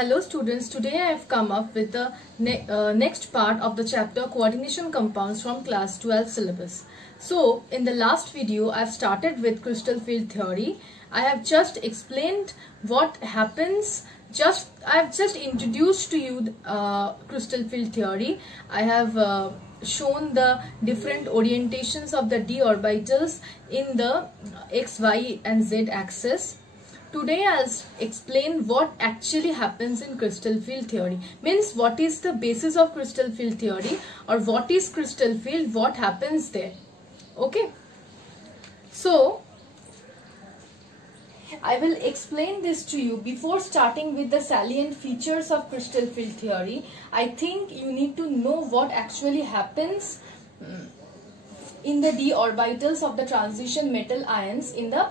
Hello students, today I have come up with the next part of the chapter coordination compounds from class 12 syllabus. So in the last video I have started with crystal field theory. I have just explained what happens, I have just introduced to you crystal field theory. I have shown the different orientations of the d orbitals in the x, y and z axis. Today I'll explain what actually happens in crystal field theory. Means what is the basis of crystal field theory, or what is crystal field, what happens there. Okay. So I will explain this to you. Before starting with the salient features of crystal field theory, I think you need to know what actually happens in the d orbitals of the transition metal ions in the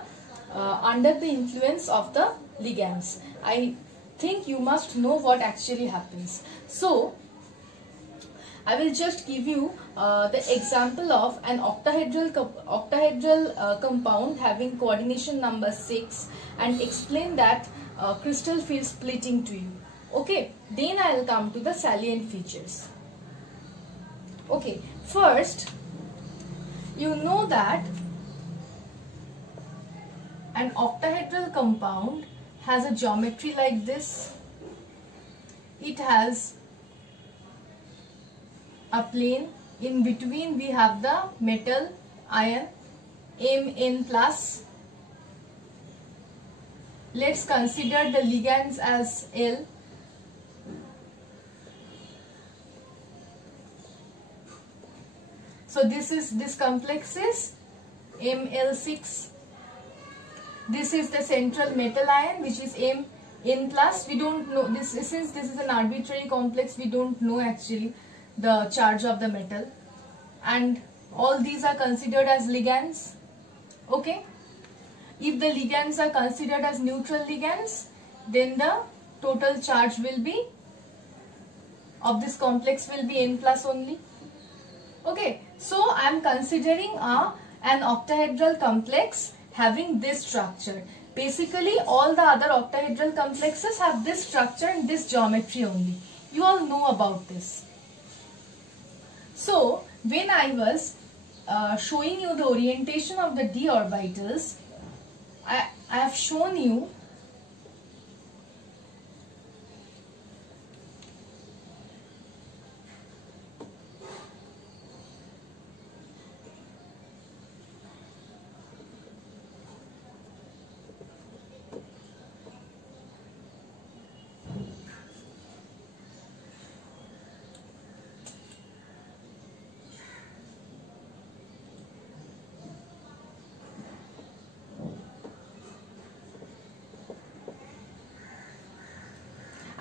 under the influence of the ligands. I think you must know what actually happens. So I will just give you the example of an octahedral compound having coordination number 6 and explain that crystal field splitting to you. Okay, then I will come to the salient features. Okay, first you know that an octahedral compound has a geometry like this. It has a plane. In between we have the metal ion Mn plus. Let's consider the ligands as L. So this complex is Ml6. This is the central metal ion, which is Mn plus. We don't know this, since this is an arbitrary complex, we don't know actually the charge of the metal, and all these are considered as ligands. Okay, if the ligands are considered as neutral ligands, then the total charge will be of this complex will be N plus only. Okay, so I am considering an octahedral complex having this structure. Basically all the other octahedral complexes have this structure and this geometry only. You all know about this. So when I was showing you the orientation of the d orbitals, I have shown you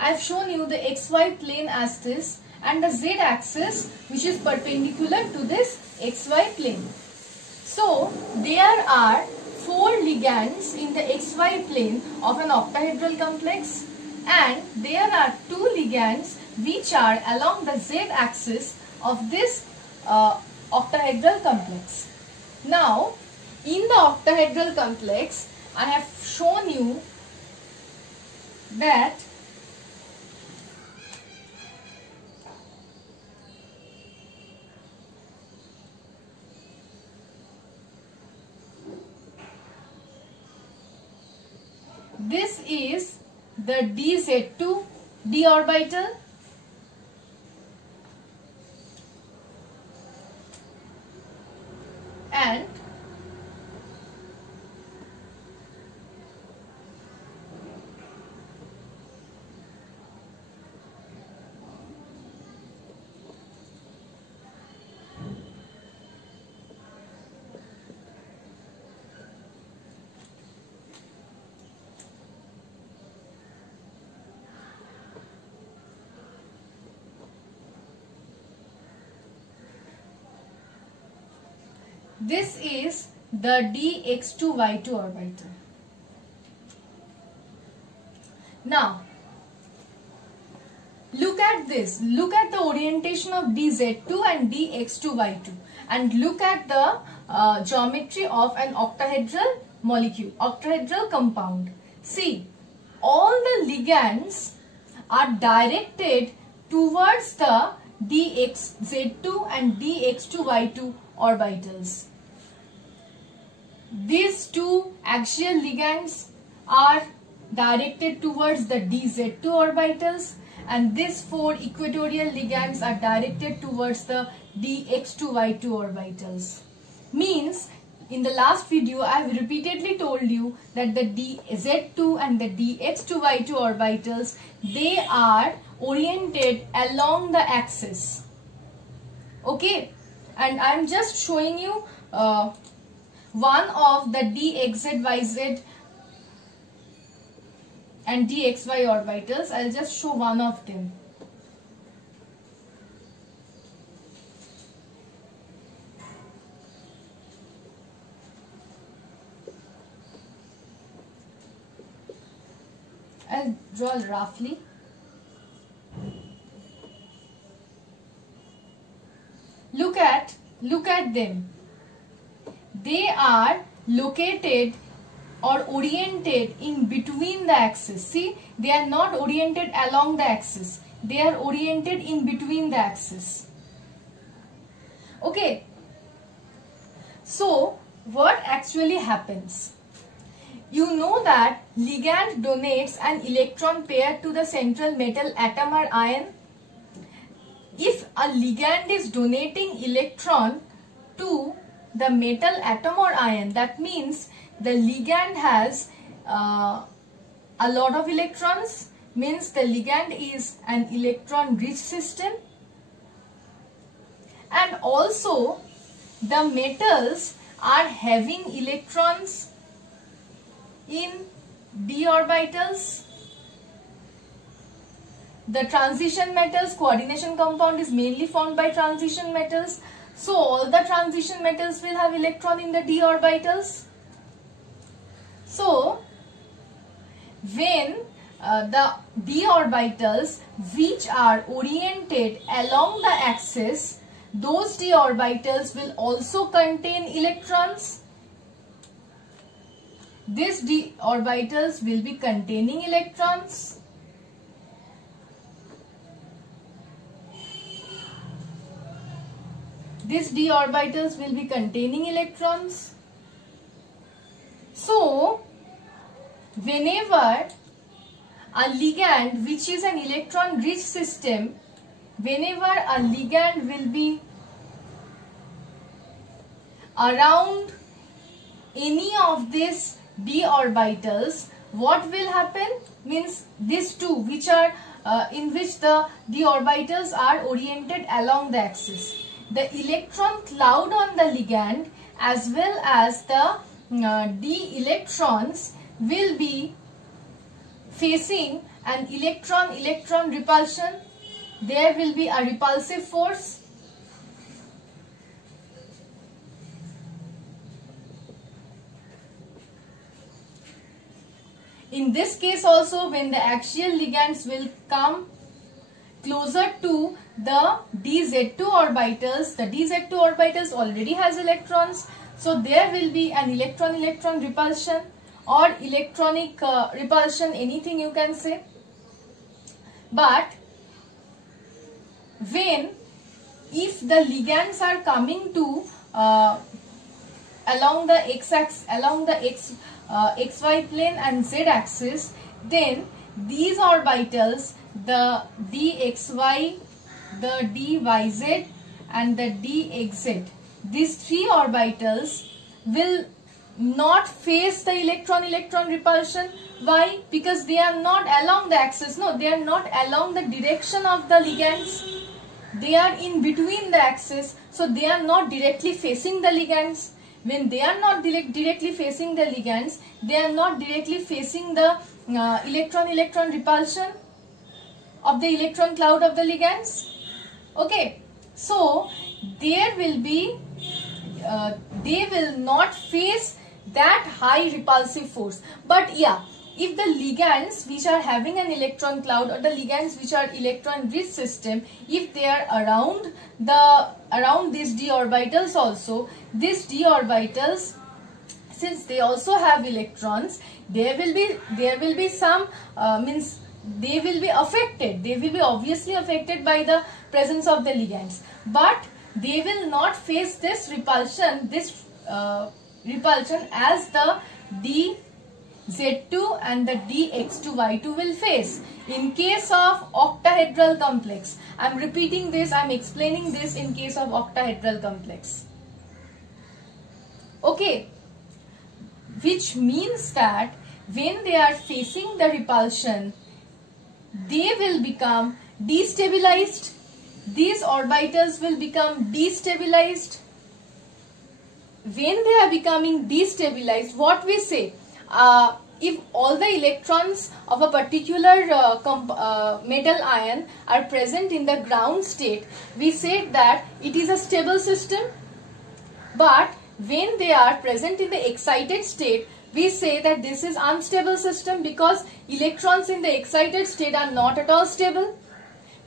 I have shown you the xy plane as this and the z axis which is perpendicular to this xy plane. So there are 4 ligands in the xy plane of an octahedral complex, and there are 2 ligands which are along the z axis of this octahedral complex. Now in the octahedral complex I have shown you that this is the dz2 d orbital, and this is the dx2y2 orbital. Now look at this, look at the orientation of dz2 and dx2y2, and look at the geometry of an octahedral molecule, octahedral compound. See, all the ligands are directed towards the dxz2 and dx2y2 orbitals. These two axial ligands are directed towards the dz2 orbitals, and these four equatorial ligands are directed towards the dx2y2 orbitals. Means, in the last video I have repeatedly told you that the dz2 and the dx2y2 orbitals, they are oriented along the axis. Okay, and I am just showing you one of the dxz, and dxy orbitals. I'll just show one of them. I'll draw roughly. Look at them. They are located or oriented in between the axis. See, they are not oriented along the axis. They are oriented in between the axis. Okay. So, what actually happens? You know that ligand donates an electron pair to the central metal atom or ion. If a ligand is donating electron to the metal atom or ion, that means the ligand has a lot of electrons, means the ligand is an electron rich system, and also the metals are having electrons in d orbitals. The transition metals, coordination compound is mainly formed by transition metals. So all the transition metals will have electron in the d orbitals. So when the d orbitals which are oriented along the axis, those d orbitals will also contain electrons. These d orbitals will be containing electrons. These d orbitals will be containing electrons. So, whenever a ligand which is an electron rich system, whenever a ligand will be around any of these d orbitals, what will happen? Means these two which are in which the d orbitals are oriented along the axis. The electron cloud on the ligand as well as the d electrons will be facing an electron-electron repulsion. There will be a repulsive force. In this case also, when the axial ligands will come closer to the dz2 orbitals, the dz2 orbitals already has electrons, so there will be an electron-electron repulsion or electronic repulsion, anything you can say. But if the ligands are coming to along the x-axis, along the xy plane and z axis, then these orbitals, the dxy, the dyz and the dxz, these three orbitals will not face the electron-electron repulsion. Why? Because they are not along the axis. No, they are not along the direction of the ligands. They are in between the axis, so they are not directly facing the ligands. When they are not directly facing the ligands, they are not directly facing the electron-electron repulsion of the electron cloud of the ligands. Okay, so there will be they will not face that high repulsive force. But yeah, if the ligands which are having an electron cloud or the ligands which are electron rich system, if they are around these d orbitals also, these d orbitals, since they also have electrons, there will be some they will be affected. They will be obviously affected by the presence of the ligands, but they will not face this repulsion, repulsion as the dZ2 and the dX2Y2 will face in case of octahedral complex. I am repeating this, I am explaining this in case of octahedral complex. Okay, which means that when they are facing the repulsion, they will become destabilized. These orbitals will become destabilized. When they are becoming destabilized, what we say? If all the electrons of a particular metal ion are present in the ground state, we said that it is a stable system. But when they are present in the excited state, we say that this is unstable system, because electrons in the excited state are not at all stable,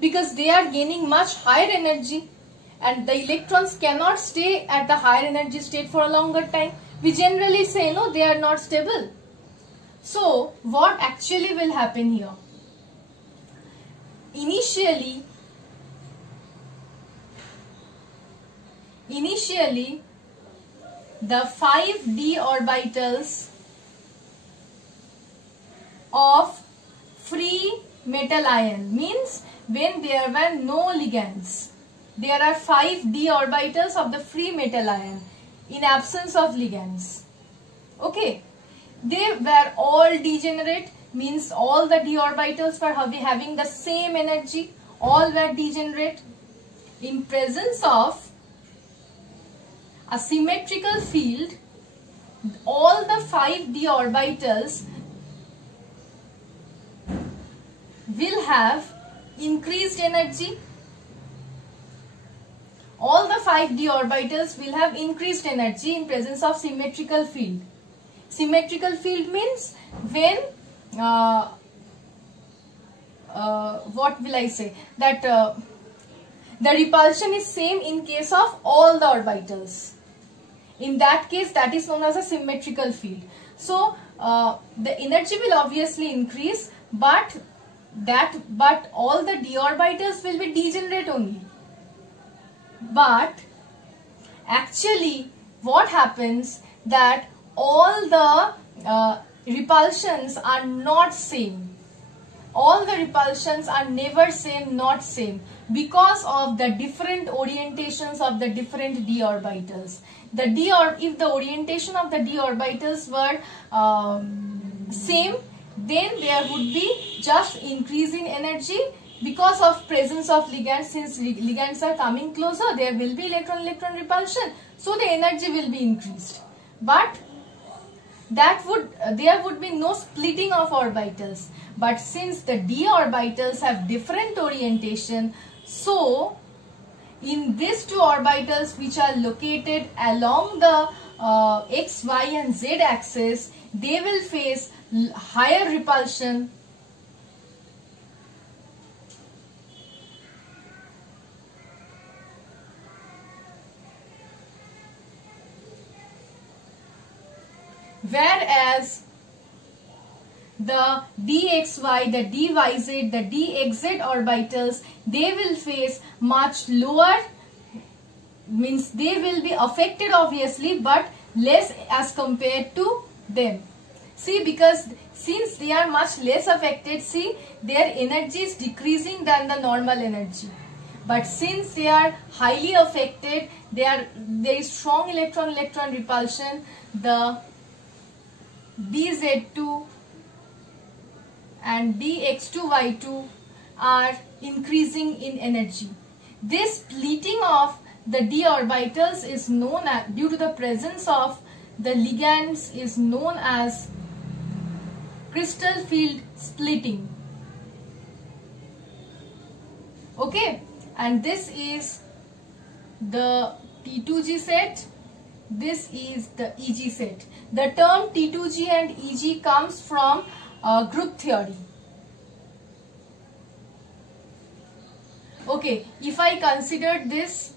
because they are gaining much higher energy, and the electrons cannot stay at the higher energy state for a longer time. We generally say no, they are not stable. So what actually will happen here? Initially the 5d orbitals of free metal ion, means when there were no ligands, there are 5d orbitals of the free metal ion in absence of ligands. Okay, they were all degenerate, means all the d orbitals were having the same energy, all were degenerate. In presence of a symmetrical field, all the 5d orbitals will have increased energy. All the 5d orbitals will have increased energy in presence of symmetrical field. Symmetrical field means when what will I say, that the repulsion is same in case of all the orbitals. In that case, that is known as a symmetrical field. So the energy will obviously increase, but all the d orbitals will be degenerate only. But actually what happens, that all the repulsions are not same. All the repulsions are never same, not same, because of the different orientations of the different d orbitals. If the orientation of the d orbitals were same, then there would be just increase in energy because of presence of ligands. Since ligands are coming closer, there will be electron-electron repulsion, so the energy will be increased. But there would be no splitting of orbitals. But since the d orbitals have different orientation, so in these two orbitals which are located along the x, y and z axis, they will face higher repulsion. Whereas the dxy, the dyz, the dxz orbitals, they will face much lower, means they will be affected obviously, but less as compared to them. See, because since they are much less affected, see, their energy is decreasing than the normal energy. But since they are highly affected, there is strong electron-electron repulsion, the dz2 and dx2y2 are increasing in energy. This splitting of the d orbitals is known as, due to the presence of the ligands, is known as crystal field splitting. Okay, and this is the T2G set, this is the EG set. The term T2G and EG comes from group theory. Okay, if I consider this,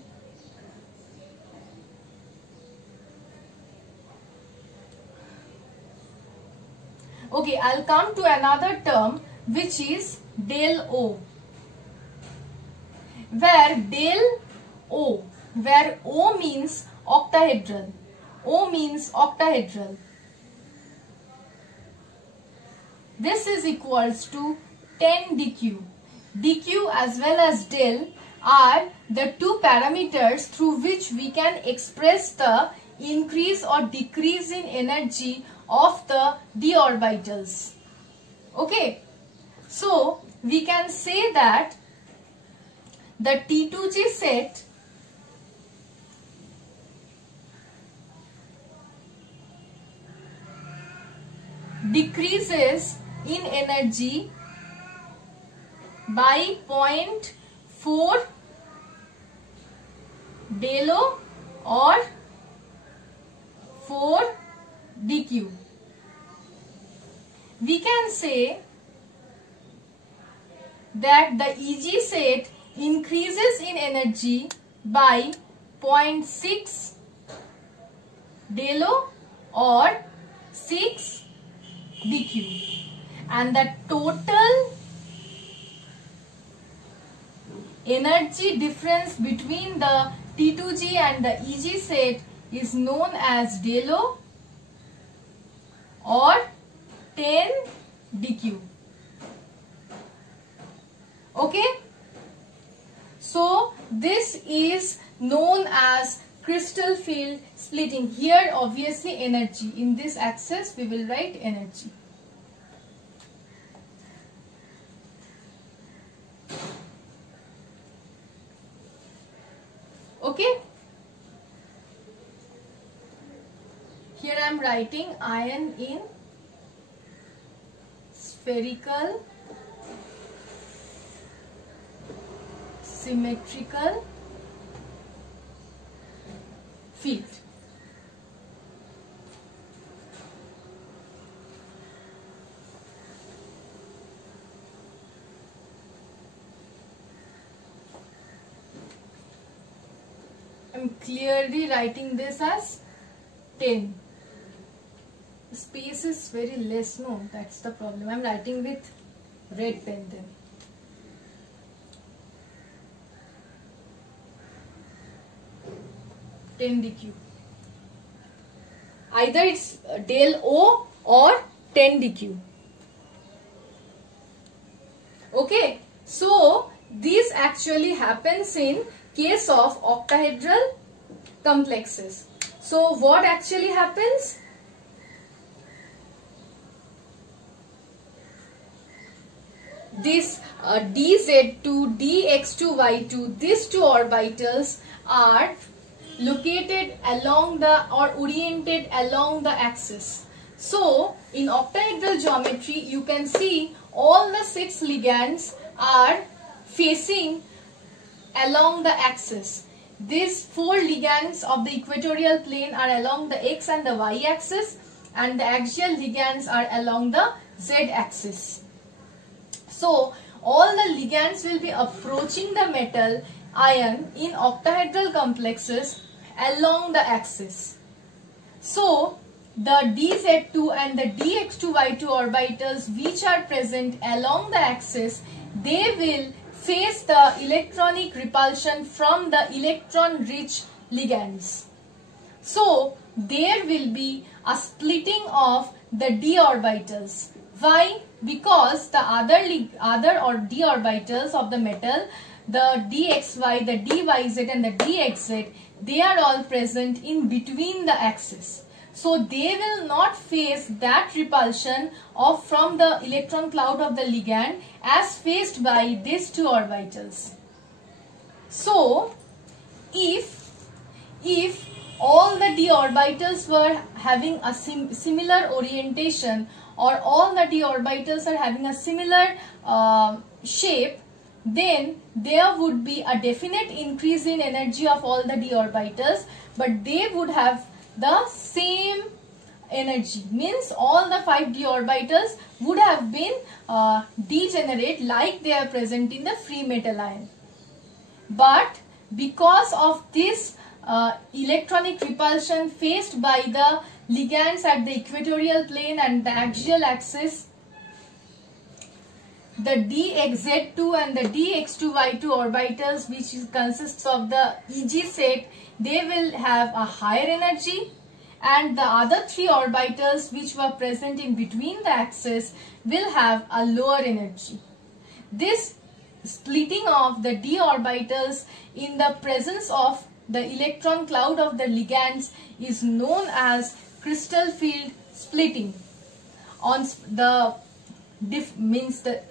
okay, I'll come to another term which is del O, where del O, where O means octahedral, O means octahedral. This is equals to 10 dq. dq as well as del are the two parameters through which we can express the increase or decrease in energy of the d orbitals. Okay, so we can say that the T2G set decreases in energy by 0.4 del O or 4 dq. We can say that the EG set increases in energy by 0.6 del O or 6 dq, and the total energy difference between the T2G and the EG set is known as del O or 10 dq. Okay, so this is known as crystal field splitting. Here obviously energy, in this axis we will write energy. Okay, here I am writing iron in spherical symmetrical field. I am clearly writing this as 10. The space is very less, no, that's the problem. I am writing with red pen then. dq. Either it's del O or 10 dq. Okay, so this actually happens in case of octahedral complexes. So what actually happens? This dz2, dx2, y2, these two orbitals are located along the or oriented along the axis. So in octahedral geometry you can see all the 6 ligands are facing along the axis. These 4 ligands of the equatorial plane are along the x and the y axis, and the axial ligands are along the z axis. So all the ligands will be approaching the metal ion in octahedral complexes along the axis. So the dz2 and the dx2y2 orbitals which are present along the axis, they will face the electronic repulsion from the electron rich ligands. So there will be a splitting of the d orbitals. Why? Because the other or d orbitals of the metal, the dxy, the dyz and the dxz, they are all present in between the axis. So they will not face that repulsion from the electron cloud of the ligand as faced by these two orbitals. So if all the d orbitals were having a similar orientation, or all the d orbitals are having a similar shape, then there would be a definite increase in energy of all the d orbitals, but they would have the same energy. Means all the 5 d orbitals would have been degenerate like they are present in the free metal ion. But because of this electronic repulsion faced by the ligands at the equatorial plane and the axial axis, the dxz2 and the dx2y2 orbitals, which consists of the Eg set, they will have a higher energy, and the other three orbitals which were present in between the axes will have a lower energy. This splitting of the d orbitals in the presence of the electron cloud of the ligands is known as crystal field splitting. On the means the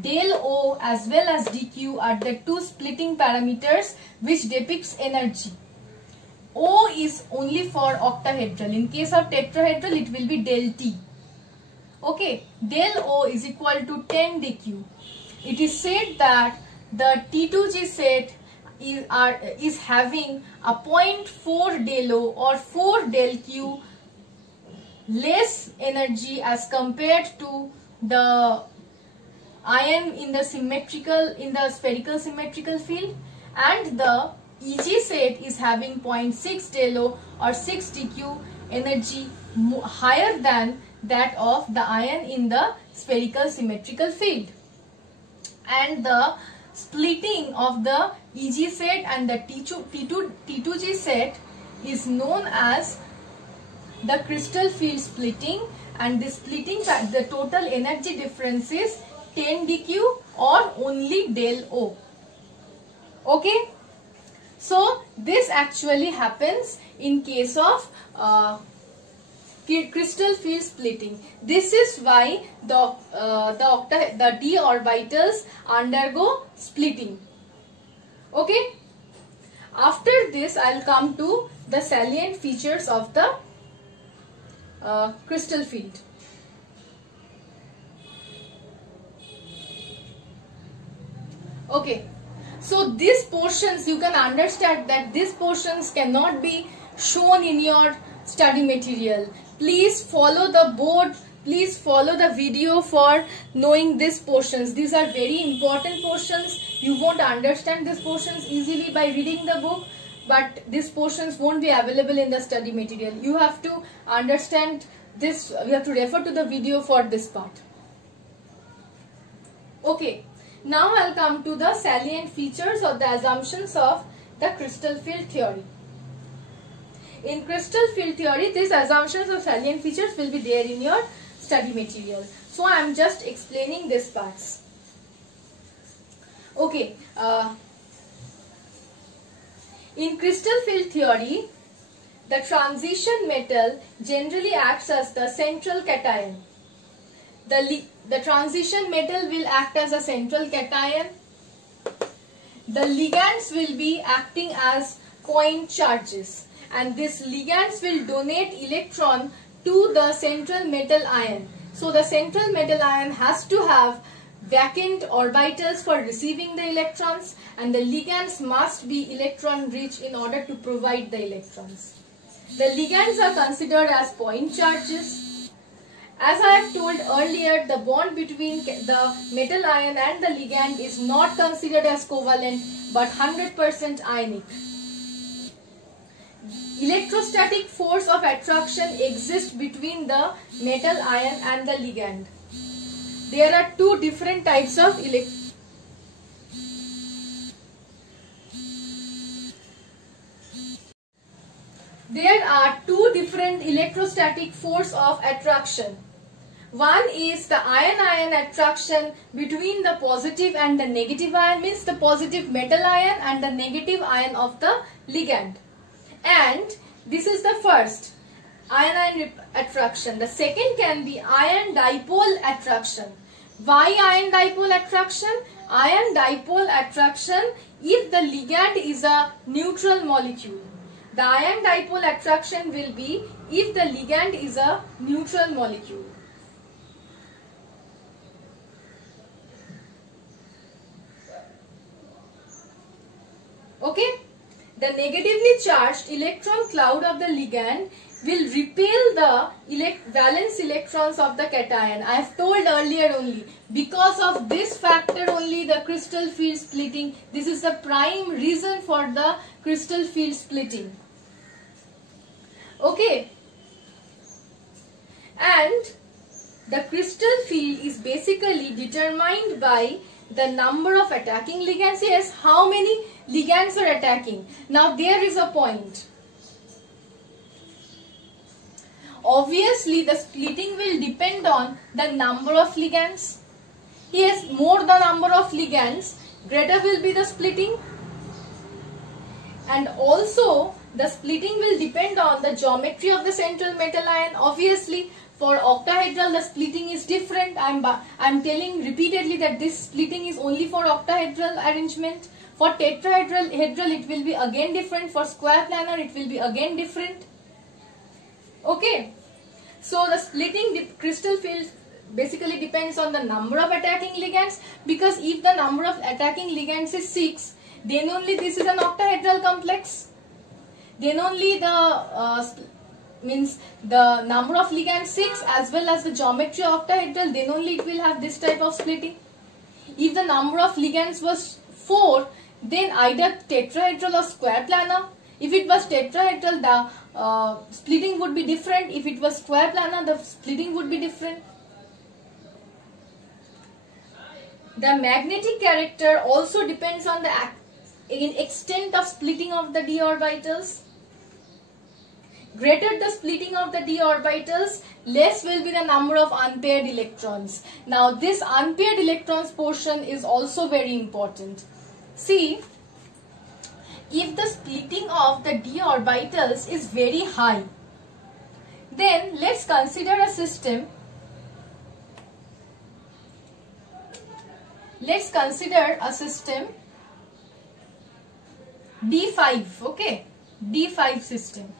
del O as well as dq are the two splitting parameters which depicts energy. O is only for octahedral. In case of tetrahedral, it will be del T. Okay, del O is equal to 10 dq. It is said that the T2G set is having a 0.4 del O or 4 del Q less energy as compared to the ion in the spherical symmetrical field, and the Eg set is having 0.6 del O or 6 dq energy higher than that of the ion in the spherical symmetrical field. And the splitting of the Eg set and the T2G set is known as the crystal field splitting, and this splitting, the total energy difference is 10 dq or only del O. Okay, so this actually happens in case of crystal field splitting. This is why the d orbitals undergo splitting. Okay, after this I will come to the salient features of the crystal field. Okay, so these portions, you can understand that these portions cannot be shown in your study material. Please follow the board, please follow the video for knowing these portions. These are very important portions. You won't understand these portions easily by reading the book, but these portions won't be available in the study material. You have to understand this, you have to refer to the video for this part. Okay, now I'll come to the salient features or the assumptions of the crystal field theory. In crystal field theory, these assumptions of salient features will be there in your study material. So I am just explaining these parts. Okay, in crystal field theory, the transition metal generally acts as the central cation. The transition metal will act as a central cation. The ligands will be acting as point charges, and these ligands will donate electron to the central metal ion. So the central metal ion has to have vacant orbitals for receiving the electrons, and the ligands must be electron rich in order to provide the electrons. The ligands are considered as point charges. As I have told earlier, the bond between the metal ion and the ligand is not considered as covalent but 100% ionic. Electrostatic force of attraction exists between the metal ion and the ligand. There are two different types of electrostatic force of attraction. One is the ion-ion attraction between the positive and the negative ion, means the positive metal ion and the negative ion of the ligand. And this is the first, ion-ion attraction. The second can be ion dipole attraction. Why ion dipole attraction? Ion dipole attraction if the ligand is a neutral molecule. The ion dipole attraction will be if the ligand is a neutral molecule. Okay? The negatively charged electron cloud of the ligand will repel the valence electrons of the cation. I have told earlier only, because of this factor only the crystal field splitting, this is the prime reason for the crystal field splitting. Okay, and The crystal field is basically determined by the number of attacking ligands. Yes, how many ligands are attacking. Now there is a point. Obviously the splitting will depend on the number of ligands. Yes, more the number of ligands, greater will be the splitting. And also the splitting will depend on the geometry of the central metal ion. Obviously for octahedral the splitting is different. I'm telling repeatedly that this splitting is only for octahedral arrangement. For tetrahedral it will be again different. For square planar it will be again different. Okay. So the splitting crystal field basically depends on the number of attacking ligands, because if the number of attacking ligands is 6, then only this is an octahedral complex. Then only the means the number of ligands 6 as well as the geometry octahedral, then only it will have this type of splitting. If the number of ligands was 4, then either tetrahedral or square planar. If it was tetrahedral, the splitting would be different. If it was square planar, the splitting would be different. The magnetic character also depends on the extent of splitting of the d orbitals. Greater the splitting of the d orbitals, less will be the number of unpaired electrons. Now this unpaired electrons portion is also very important. See, if the splitting of the d orbitals is very high, then let's consider a system. Let's consider a system D5, okay, D5 system.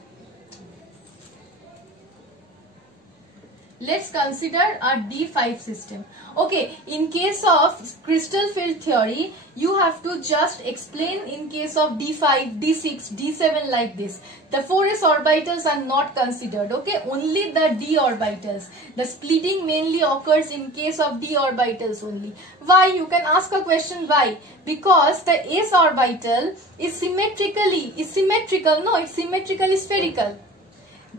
Let's consider a D5 system. Okay, in case of crystal field theory, you have to just explain in case of D5, D6, D7 like this. The 4s orbitals are not considered, okay, only the d orbitals. The splitting mainly occurs in case of d orbitals only. Why? You can ask a question, why? Because the s orbital is symmetrically spherical.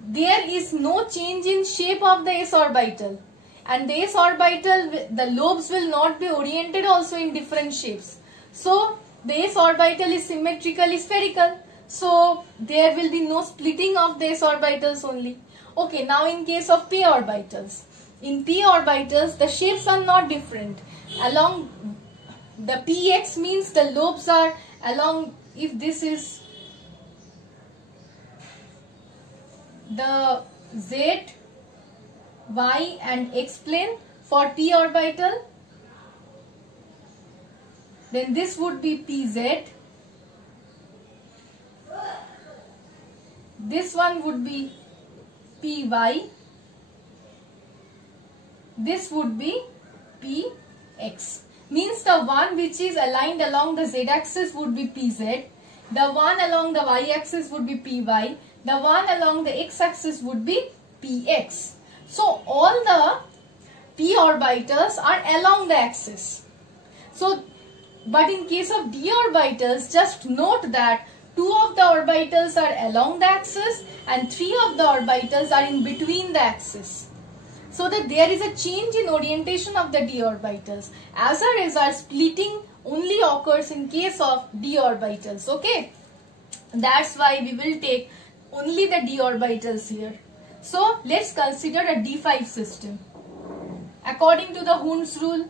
There is no change in shape of the s orbital, and the s orbital, the lobes will not be oriented also in different shapes. So the s orbital is symmetrically spherical, so there will be no splitting of the s orbitals only. Okay, now in case of p orbitals, in p orbitals the shapes are not different. Along the px means the lobes are along, if this is the z, y and x plane for p orbital, then this would be pz, this one would be py, this would be px. Means the one which is aligned along the z axis would be pz, the one along the y axis would be py, the one along the x axis would be px. So all the p orbitals are along the axis. So, but in case of d orbitals, just note that 2 of the orbitals are along the axis and 3 of the orbitals are in between the axis. So that there is a change in orientation of the d orbitals. As a result, splitting only occurs in case of d orbitals. Okay, that's why we will take only the d orbitals here. So let's consider a d5 system. According to the Hund's rule,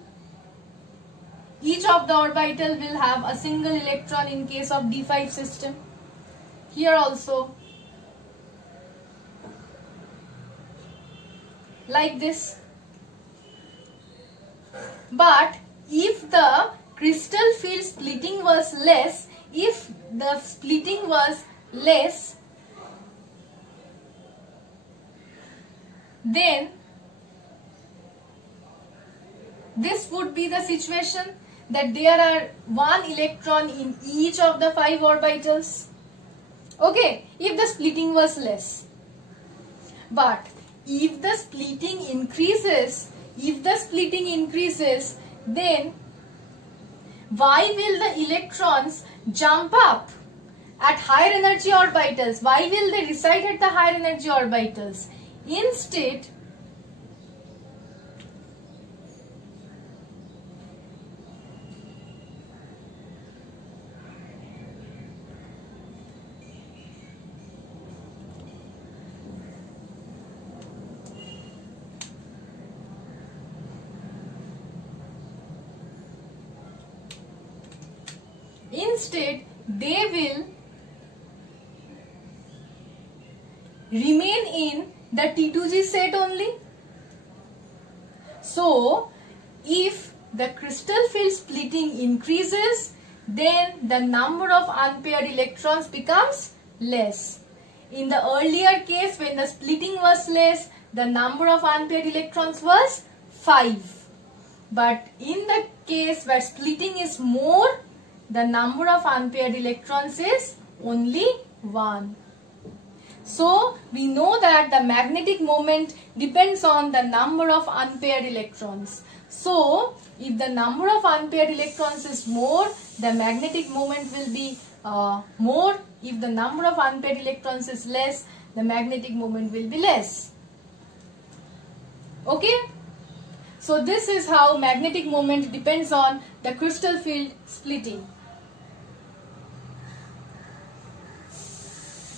each of the orbital will have a single electron in case of d5 system. Here also, like this. But if the crystal field splitting was less, if the splitting was less, then this would be the situation that there are 1 electron in each of the 5 orbitals. Okay, if the splitting was less. But if the splitting increases, then why will the electrons jump up at higher energy orbitals? Why will they reside at the higher energy orbitals? Instead, Instead, they will remain in the T2G set only. So, if the crystal field splitting increases, then the number of unpaired electrons becomes less. In the earlier case, when the splitting was less, the number of unpaired electrons was 5. But in the case where splitting is more, the number of unpaired electrons is only 1. So, we know that the magnetic moment depends on the number of unpaired electrons. So, if the number of unpaired electrons is more, the magnetic moment will be more. If the number of unpaired electrons is less, the magnetic moment will be less. Okay? So, this is how magnetic moment depends on the crystal field splitting.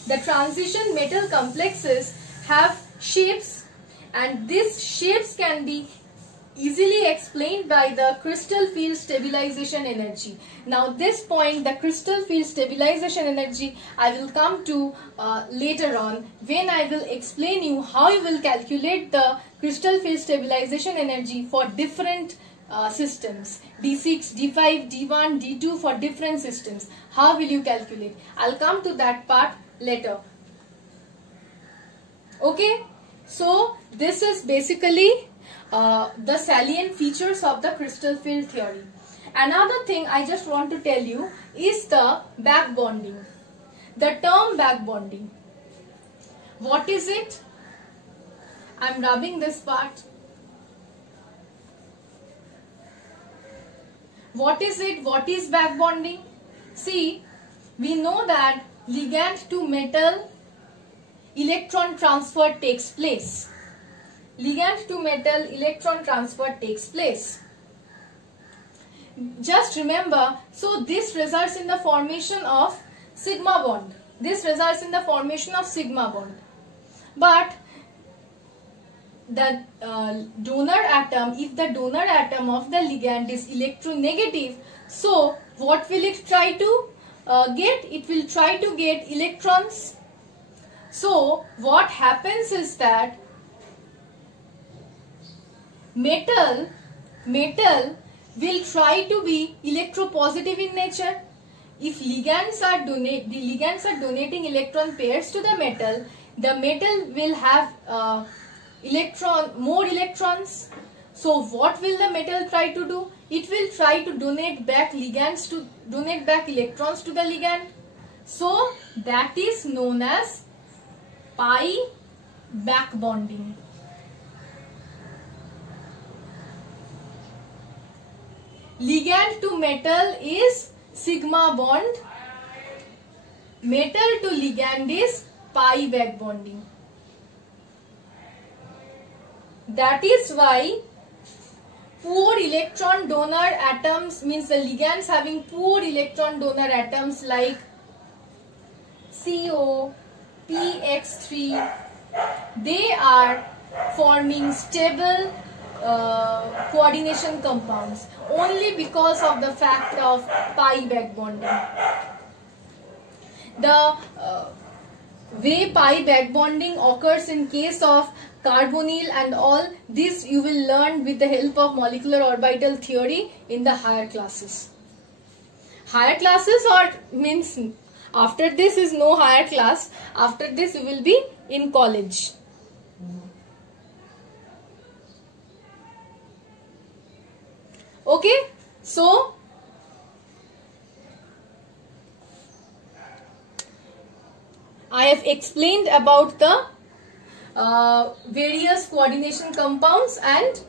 The transition metal complexes have shapes, and these shapes can be easily explained by the crystal field stabilization energy. Now this point, the crystal field stabilization energy, I will come to later on when I will explain you how you will calculate the crystal field stabilization energy for different systems. D6, D5, D1, D2 for different systems. How will you calculate? I'll come to that part later. Okay, so this is basically the salient features of the crystal field theory. Another thing I just want to tell you is the back bonding. The term back bonding. What is it? I am rubbing this part. What is it? What is back bonding? See, we know that ligand to metal electron transfer takes place. Ligand to metal electron transfer takes place. Just remember, so this results in the formation of sigma bond. This results in the formation of sigma bond. But the donor atom, if the donor atom of the ligand is electronegative, so what will it try to get? It will try to get electrons. So what happens is that metal will try to be electropositive in nature. If ligands are donating electron pairs to the metal will have more electrons. So what will the metal try to do? It will try to donate back electrons to the ligand. So that is known as pi back bonding. Ligand to metal is sigma bond. Metal to ligand is pi back bonding. That is why poor electron donor atoms, means the ligands having poor electron donor atoms like CO, PX3, they are forming stable coordination compounds only because of the fact of pi back bonding. The way pi back bonding occurs in case of carbonyl and all, this you will learn with the help of molecular orbital theory in the higher classes. Higher classes, or means after this is no higher class, after this you will be in college. Okay, so I have explained about the various coordination compounds and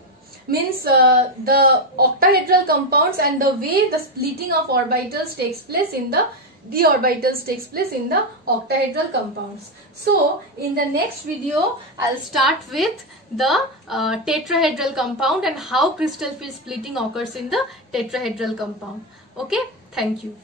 means the octahedral compounds and the way the splitting of orbitals takes place in the d orbitals takes place in the octahedral compounds. So in the next video I'll start with the tetrahedral compound and how crystal field splitting occurs in the tetrahedral compound. Okay, thank you.